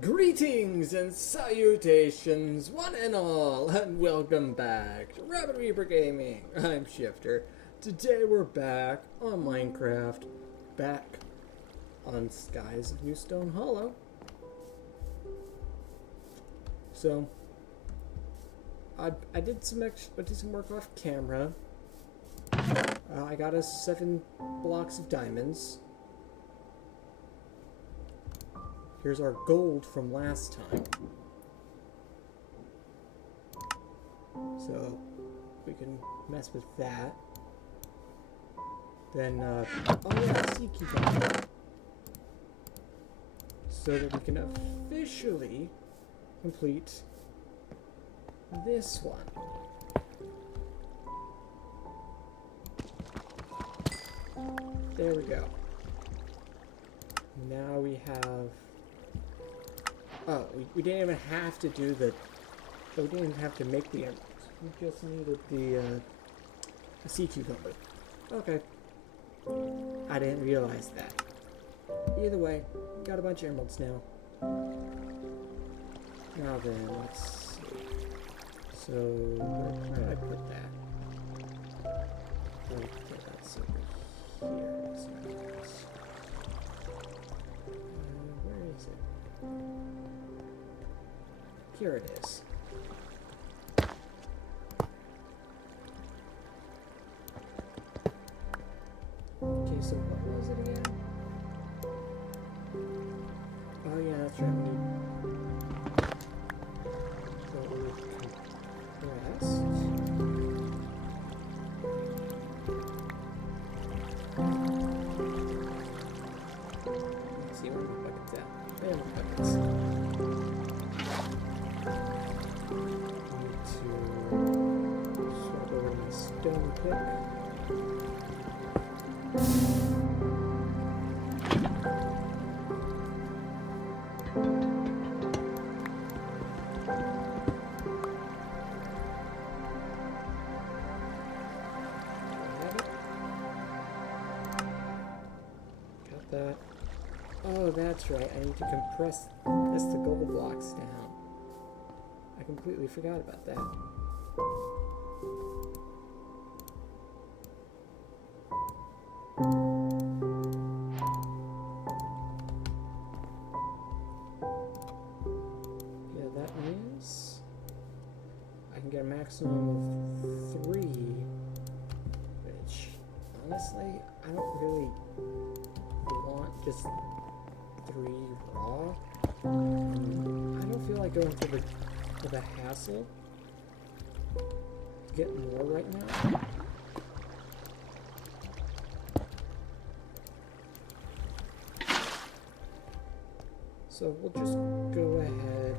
Greetings and salutations, one and all, and welcome back to Rabbit Reaper Gaming. I'm Shifter. Today we're back on Minecraft, back on Skies of Newstone Hollow. So, I did some work off camera. I got us 7 blocks of diamonds. Here's our gold from last time. So, we can mess with that. Then, oh yeah, sea cucumber. So that we can officially complete this one. There we go. Now we have... Oh, we didn't even have to do the... we didn't even have to make the emeralds. We just needed the sea cucumber. Okay. I didn't realize that. Either way, got a bunch of emeralds now. Now then, let's see. So, where did I put that? Okay, that's over here. Where is it? Here it is. Okay, so what was it again? Oh yeah, that's right. We need... So we compressed. Let's see where my bucket's at. There my buckets. Need to swap over my stone pick. That. Oh, that's right. I need to compress the gold blocks down. I completely forgot about that. Yeah, that means I can get a maximum of 3, which honestly, I don't really want just 3 raw. I don't feel like going through the hassle to get more right now. So we'll just go ahead,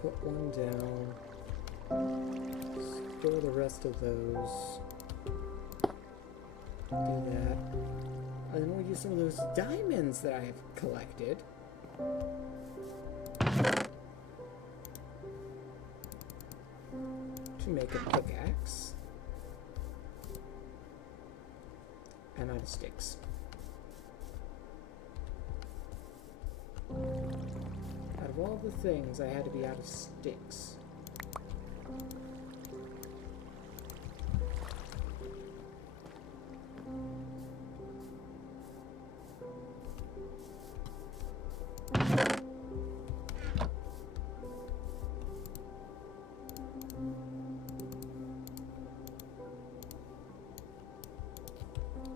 put one down, store the rest of those, do that. And then we'll use some of those diamonds that I have collected. To make a pickaxe. And out of sticks. Out of all the things, I had to be out of sticks.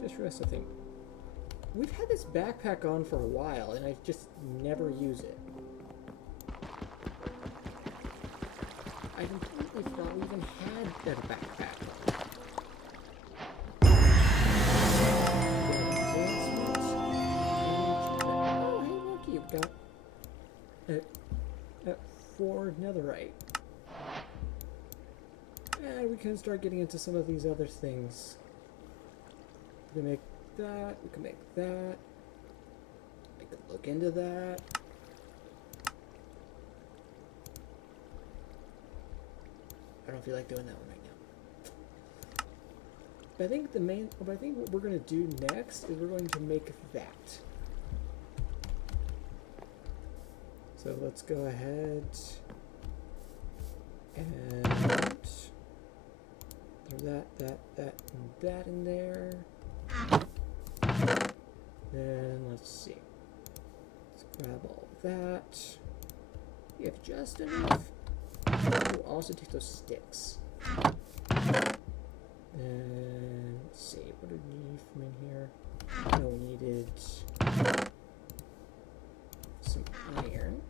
Just realized something. We've had this backpack on for a while, and I just never use it. I completely forgot we even had that backpack on. Oh, hey, look, you've got 4 netherite. And we can start getting into some of these other things. We can make that, we can make that. I could look into that. I don't feel like doing that one right now. But I think what we're going to do next is we're going to make that. So let's go ahead and throw that, and that in there. Then let's see. Let's grab all that. We have just enough. We'll also take those sticks. And let's see, what do we need from in here? No, we needed some iron.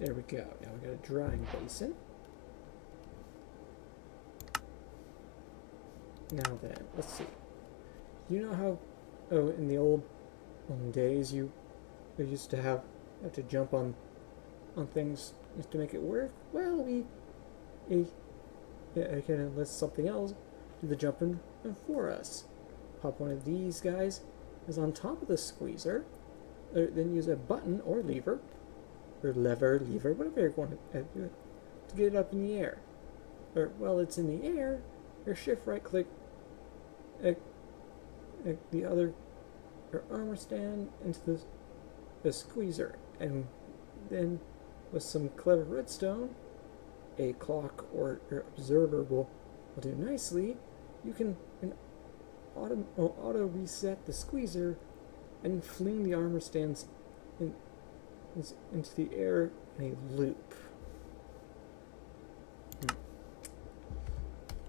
There we go. Now we got a drying basin. Now then, let's see. You know how, in the old days, you used to have to jump on things just to make it work? Well, I can enlist something else to do the jumping for us. Pop one of these guys is on top of the squeezer, then use a button or lever, whatever you want to get it up in the air. Or while it's in the air, or shift right click the other armor stand into the squeezer, and then with some clever redstone, a clock or observer will do nicely. You can auto reset the squeezer and fling the armor stands into the air in a loop.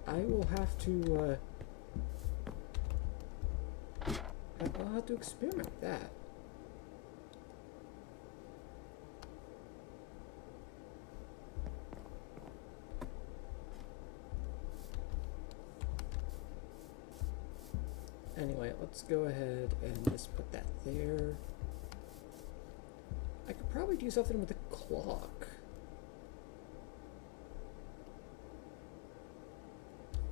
I will have to I'll have to experiment with that. Anyway, let's go ahead and just put that there. I could probably do something with the clock.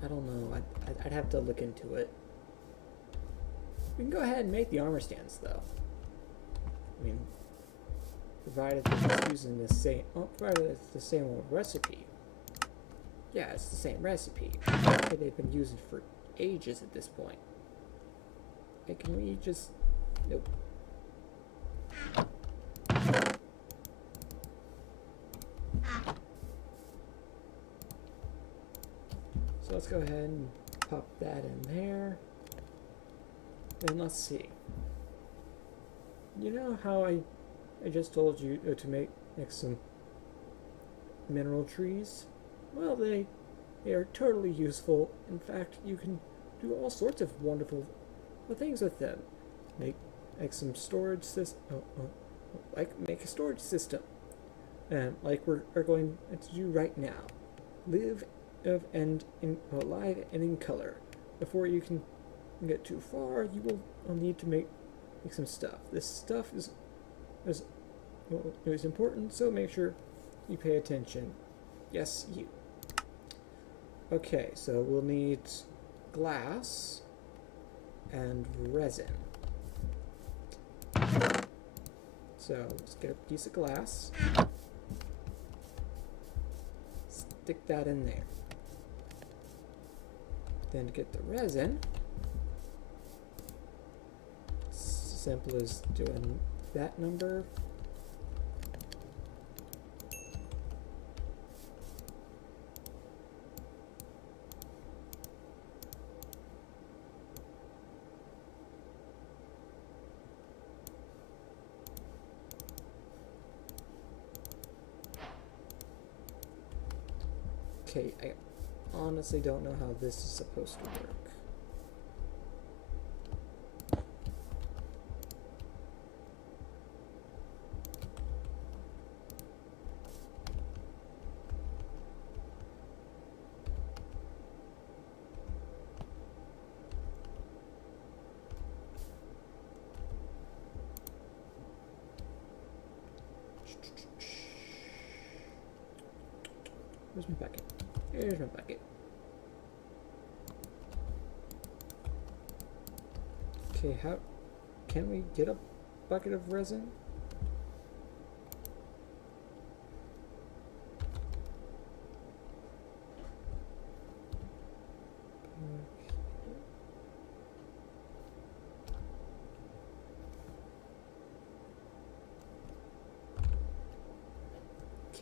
I don't know. I'd have to look into it. We can go ahead and make the armor stands, though. I mean, provided it's using the same. Oh, provided it's the same old recipe. Yeah, it's the same recipe that they've been using for ages at this point. Hey, can we just? Nope. So let's go ahead and pop that in there. And let's see. You know how I just told you to make some mineral trees? Well, they are totally useful. In fact, you can do all sorts of wonderful things with them. Make some storage system. Make a storage system, like we're going to do right now. Live and alive and in color. Before you can get too far, you will need to make some stuff. This stuff is important, so make sure you pay attention. Yes, you. Okay, so we'll need glass and resin. So let's get a piece of glass, stick that in there. Then get the resin. Simple as doing that number. Okay, I honestly don't know how this is supposed to work. Where's my bucket? Here's my bucket. Okay, how can we get a bucket of resin?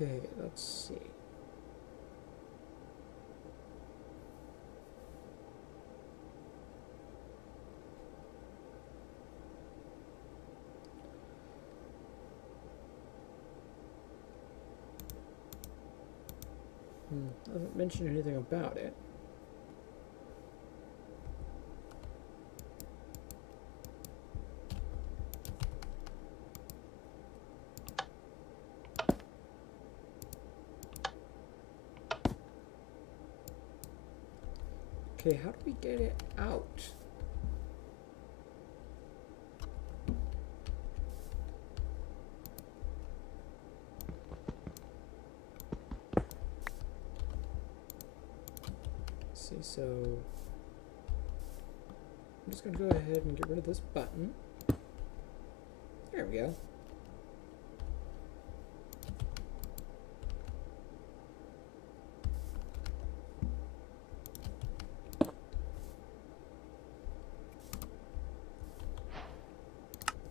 Okay, let's see. Doesn't mention anything about it. Okay, how do we get it out? Let's see, so I'm just gonna go ahead and get rid of this button. There we go.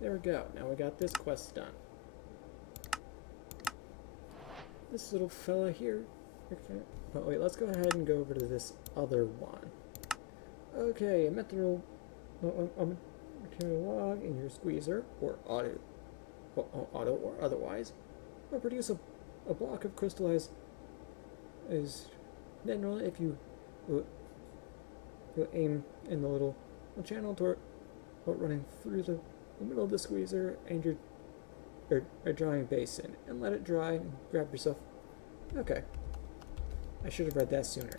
There we go. Now we got this quest done. This little fella here. Okay. Oh wait, let's go ahead and go over to this other one. Okay, a material log in your squeezer, or auto or otherwise, will produce a block of crystallized. Then if you aim in the little channel toward running through the middle of the squeezer and your drying basin, and let it dry and grab yourself. Okay, I should have read that sooner.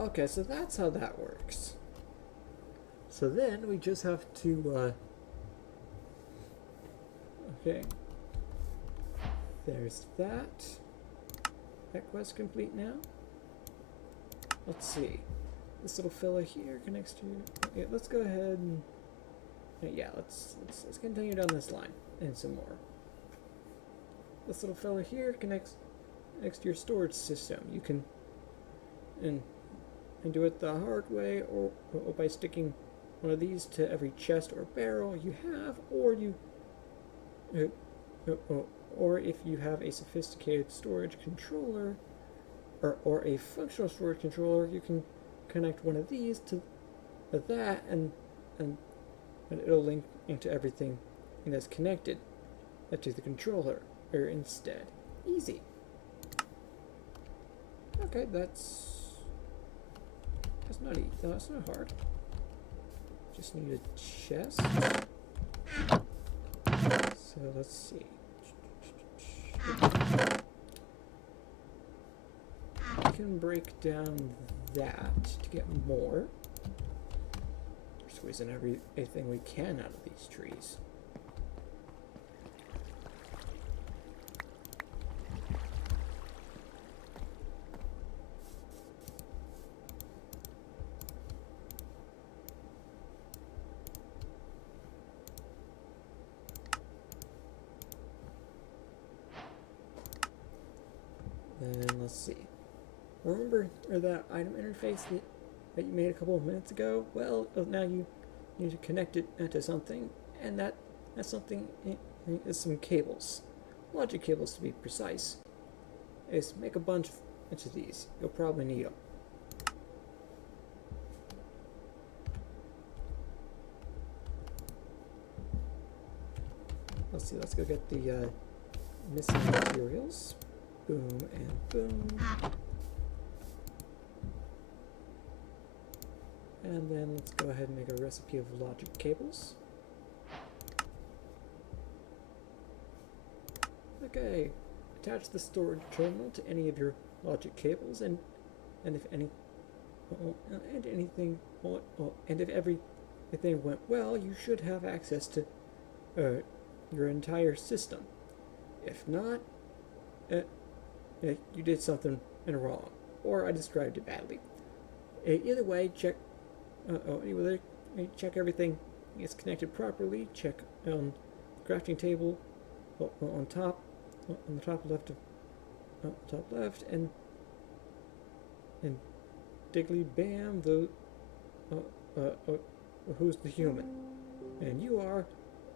Okay, so that's how that works. So then we just have to, okay, there's that. That quest complete now. Let's see. This little fella here connects to, okay, let's go ahead and, yeah, let's continue down this line and some more. This little fella here connects next to your storage system. You can, and do it the hard way, or by sticking one of these to every chest or barrel you have, or if you have a sophisticated storage controller, or a functional storage controller, you can connect one of these to that, and it'll link into everything that's connected to the controller, or instead. Easy. Okay, that's not easy. That's not hard. Just need a chest. So let's see. We can break down that to get more. We're squeezing everything we can out of these trees. Then let's see. Remember that item interface that you made a couple of minutes ago? Well, now you need to connect it to something, and that something is some cables, logic cables to be precise. Is make a bunch of these. You'll probably need them. Let's see. Let's go get the missing materials. Boom and boom. And then let's go ahead and make a recipe of logic cables. Okay, attach the storage terminal to any of your logic cables, and if everything went well, you should have access to your entire system. If not, you did something wrong, or I described it badly. Either way, check check everything is connected properly. Check the crafting table on top, on the top left of top left, and diggly bam, who's the human? And you are,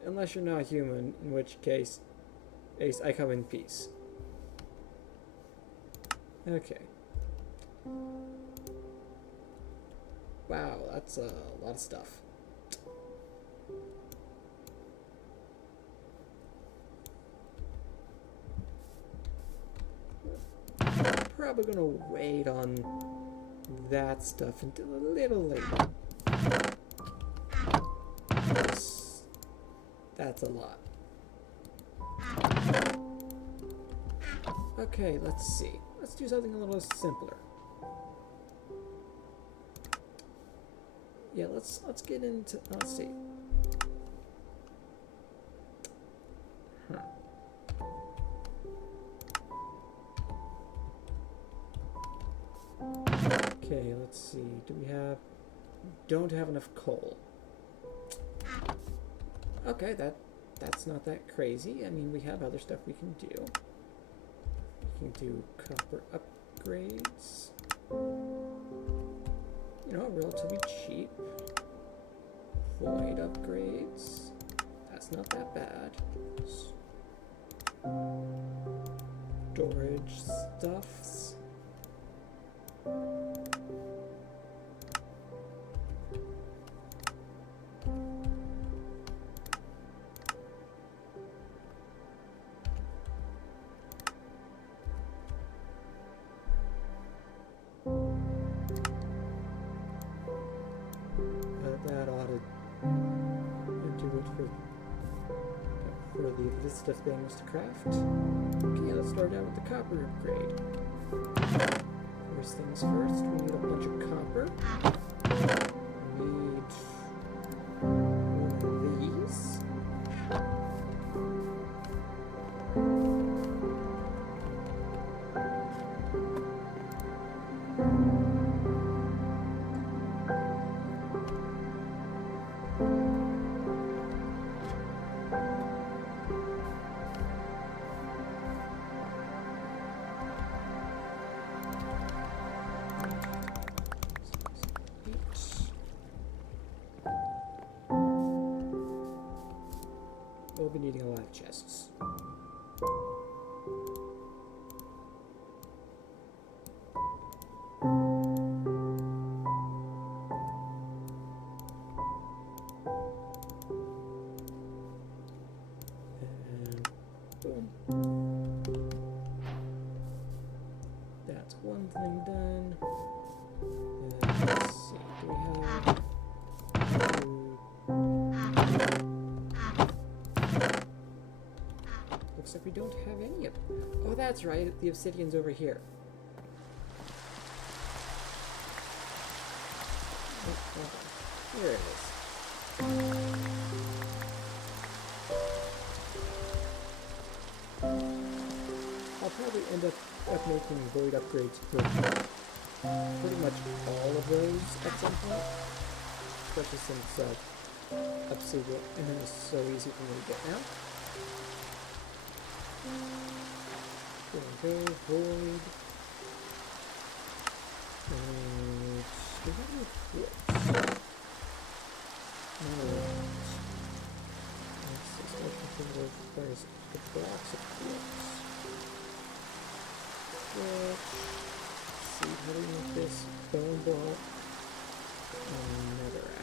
unless you're not human, in which case, Ace, I come in peace. Okay. Wow, that's a lot of stuff. Probably gonna wait on that stuff until a little later. That's a lot. Okay, let's see. Let's do something a little simpler. Yeah, let's get into, let's see. Okay, let's see. Don't have enough coal. Okay, that's not that crazy. I mean, we have other stuff we can do. We can do copper upgrades. You know, relatively cheap. Void upgrades. That's not that bad. Storage stuffs. That ought to do it for the list of things to craft. Okay, let's start out with the copper upgrade. First things first, we need a bunch of copper. We need one of these. We'll be needing a lot of chests. And boom. That's one thing done. And let's see, do we have looks like we don't have any of them. Oh, that's right. The obsidian's over here. Oh, okay. Here it is. I'll probably end up making void upgrades for pretty much all of those at some point. Especially since obsidian is so easy for me to get now. There we go, void. And do we have any quartz? Not a lot. Let's see, special thing requires the blocks of quartz. Let's see, how do we make this bone block? Another act.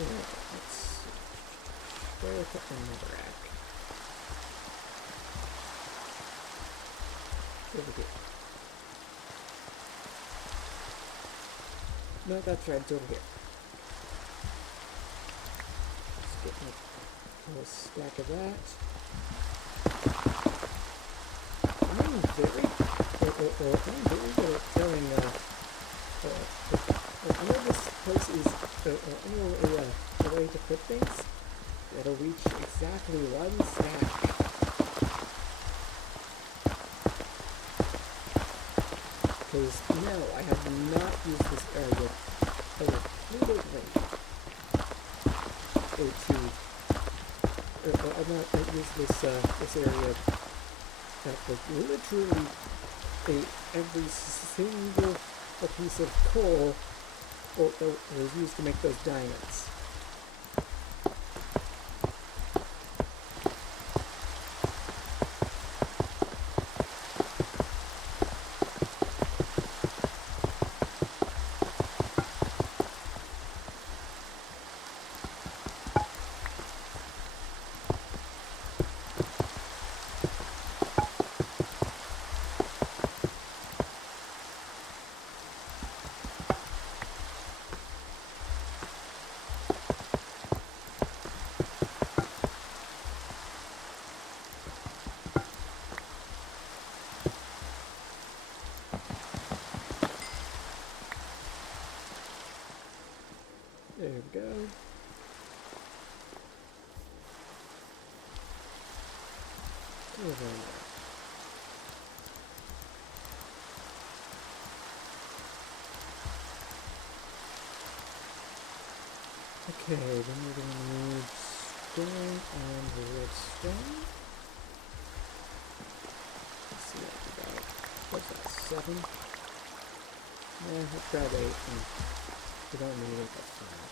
Let's see. Where will put another rack? Over here. No, that's right, it's over here. Let's get a little stack of that. theory, or one theory that are telling, I know this place is, I know a way to put things that'll reach exactly one stack. Because no, I have not used this area repeatedly I've not used this area literally every single piece of coal that was used to make those diamonds. There we go. Okay, then we're going to need stone and redstone. Let's see what we got. What's that, 7? Yeah, let's grab 8, and we don't need it, that's fine.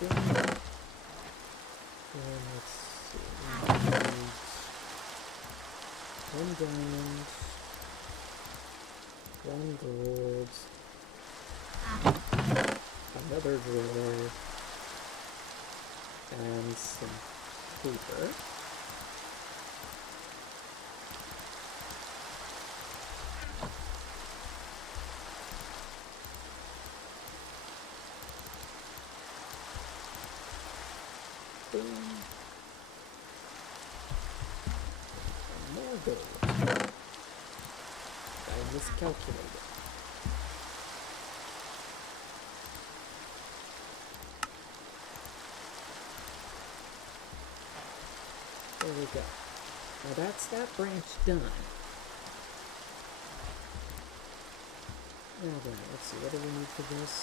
And let's see, we need 1 diamond, 1 gold, another drawer, and some paper. Boom. And more gold. I miscalculated. There we go. Now that's that branch done. Now then, let's see, what do we need for this?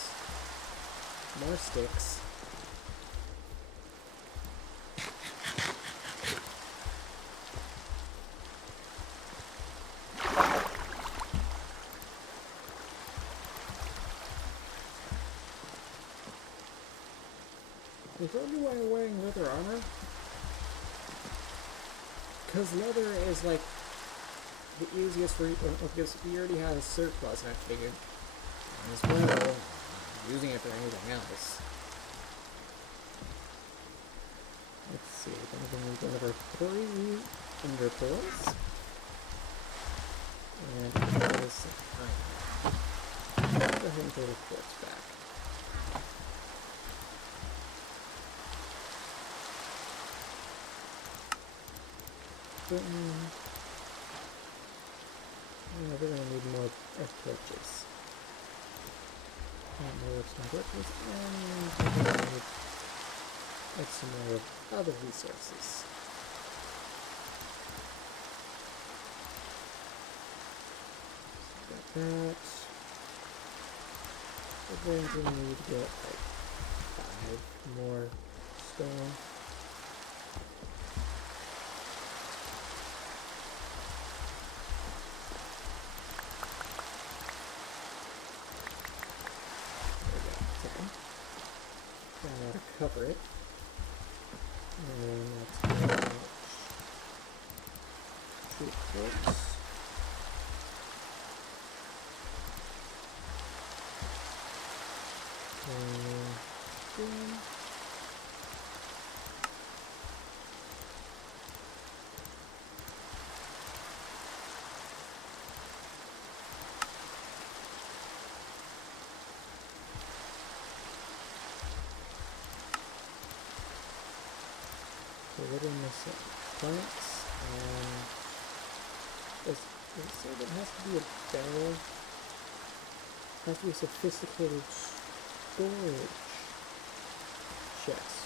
More sticks. I told you why I'm wearing leather armor? Because leather is like the easiest for because we already have a surplus, and I figured as well using it for anything else. Let's see, we're going to need one of our 3 ender pearls. And there's some iron. Go ahead and throw the quartz back. We're going to need more torches. More torches, and we're going to need some more other resources. Got that. We're going to need to get like 5 more stone. cover it. And let's shoot quartz. So what are we missing? Planks, and they say there has to be a barrel. Has to be a sophisticated storage chest.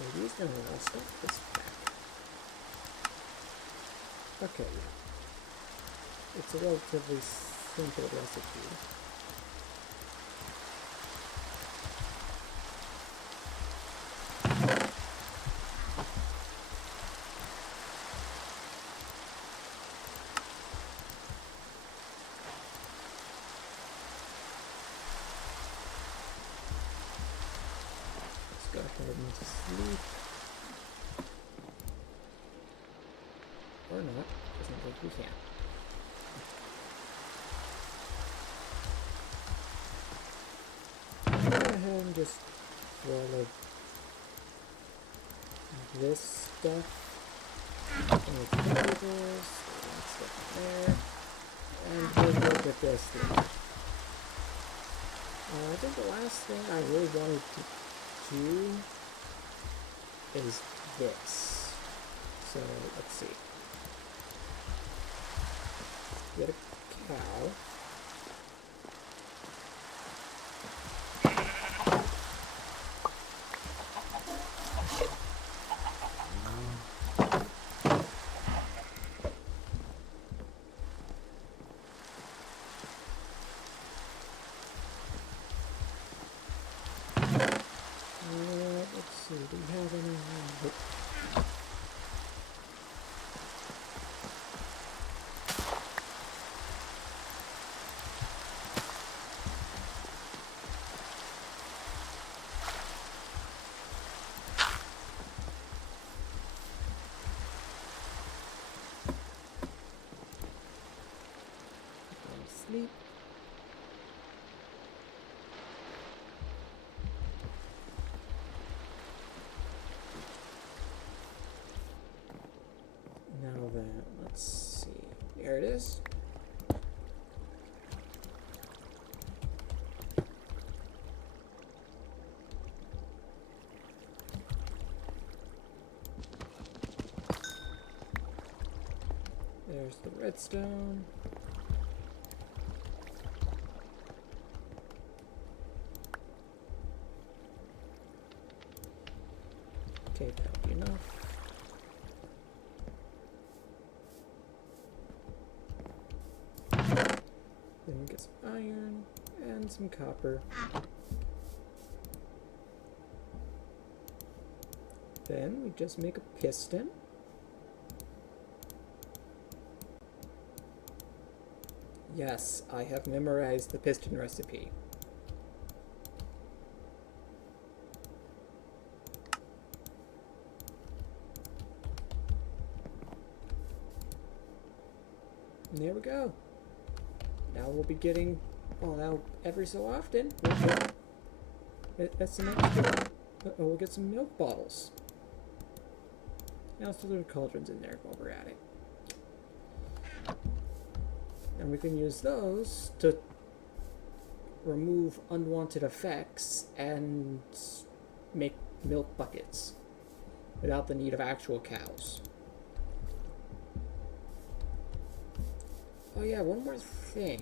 Maybe it's gonna rust this back. Okay, yeah. It's a relatively simple recipe. Go ahead and sleep. Or not. Doesn't think we can. Go ahead and just swallow this stuff in the tables, and stuff in there, and we'll look at this thing. I think the last thing I really wanted to do is this. So let's see. Get a cow. Let's see, do we have any? Sleep. Now then, let's see. There it is. There's the redstone. Okay, that'll be enough. Then we get some iron and some copper. Then we just make a piston. Yes, I have memorized the piston recipe. And there we go. Now we'll be getting, well, now every so often, that's some extra, we'll get some milk bottles. Now let's throw the cauldrons in there while we're at it. And we can use those to remove unwanted effects and make milk buckets without the need of actual cows. Oh yeah, one more thing.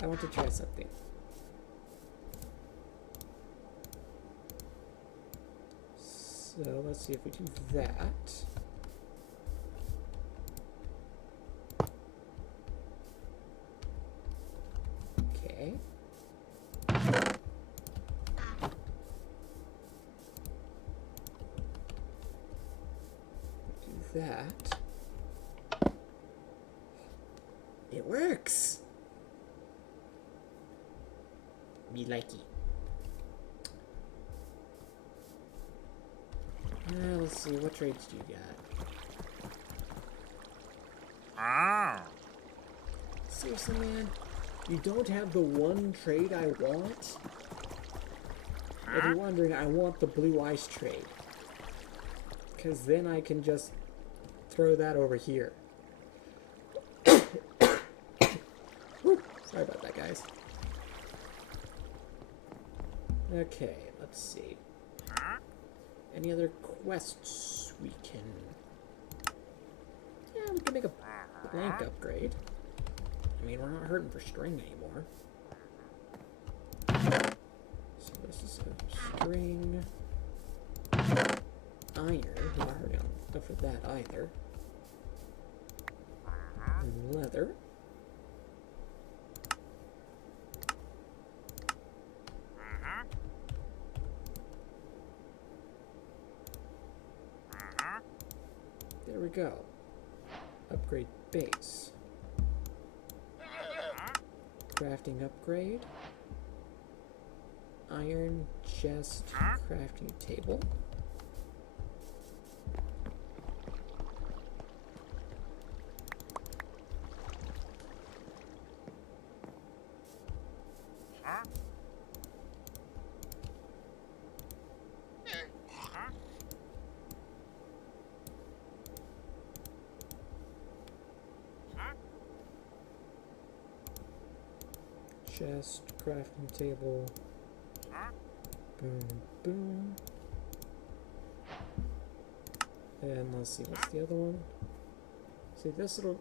I want to try something. So let's see if we do that. that. It works! Me likey. Let's see, what trades do you got? Seriously, man? You don't have the one trade I want? If you're wondering, I want the blue ice trade. Because then I can just throw that over here. Whew, sorry about that, guys. Okay, let's see. Any other quests we can... Yeah, we can make a blank upgrade. I mean, we're not hurting for string anymore. So this is a string. Iron. Not hurting for that either. And leather. There we go. Upgrade base. Crafting upgrade. Iron chest crafting table. Chest, crafting table, boom, boom, and let's see, what's the other one? See, this little,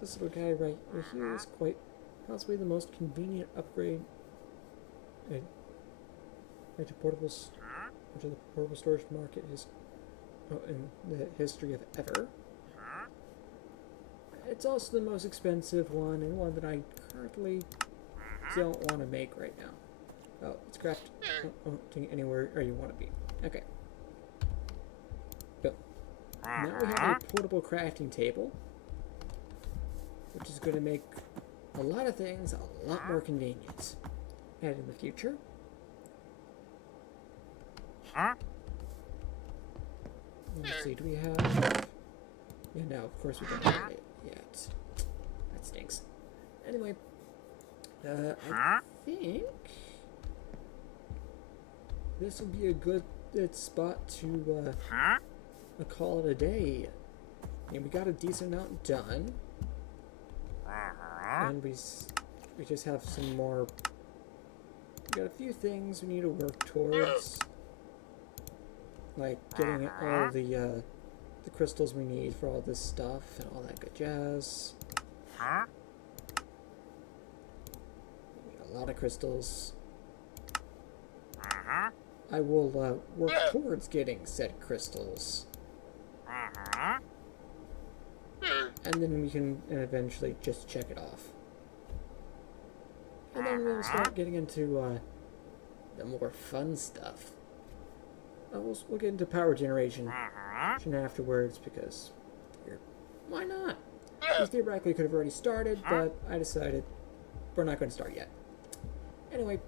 this little guy right here is quite possibly the most convenient upgrade to the portable storage market is in the history of ever. It's also the most expensive one, and one that I currently don't want to make right now. Oh, it's craft anywhere you want to be. Okay. Boom. Now we have a portable crafting table, which is going to make a lot of things a lot more convenient. And in the future. Let's see, do we have... Yeah, no, of course we don't have it yet. That stinks. Anyway, I think this will be a good spot to call it a day. And we got a decent amount done, and we just have some more. We got a few things we need to work towards, like getting all the crystals we need for all this stuff and all that good jazz. A lot of crystals. I will work towards getting said crystals. And then we can eventually just check it off. And then we'll start getting into the more fun stuff. We'll get into power generation afterwards, because why not? We theoretically could have already started, but I decided we're not going to start yet. Anyway,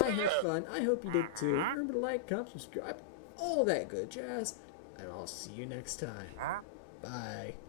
I had fun. I hope you did too. Remember to like, comment, subscribe, all that good jazz, and I'll see you next time. Bye.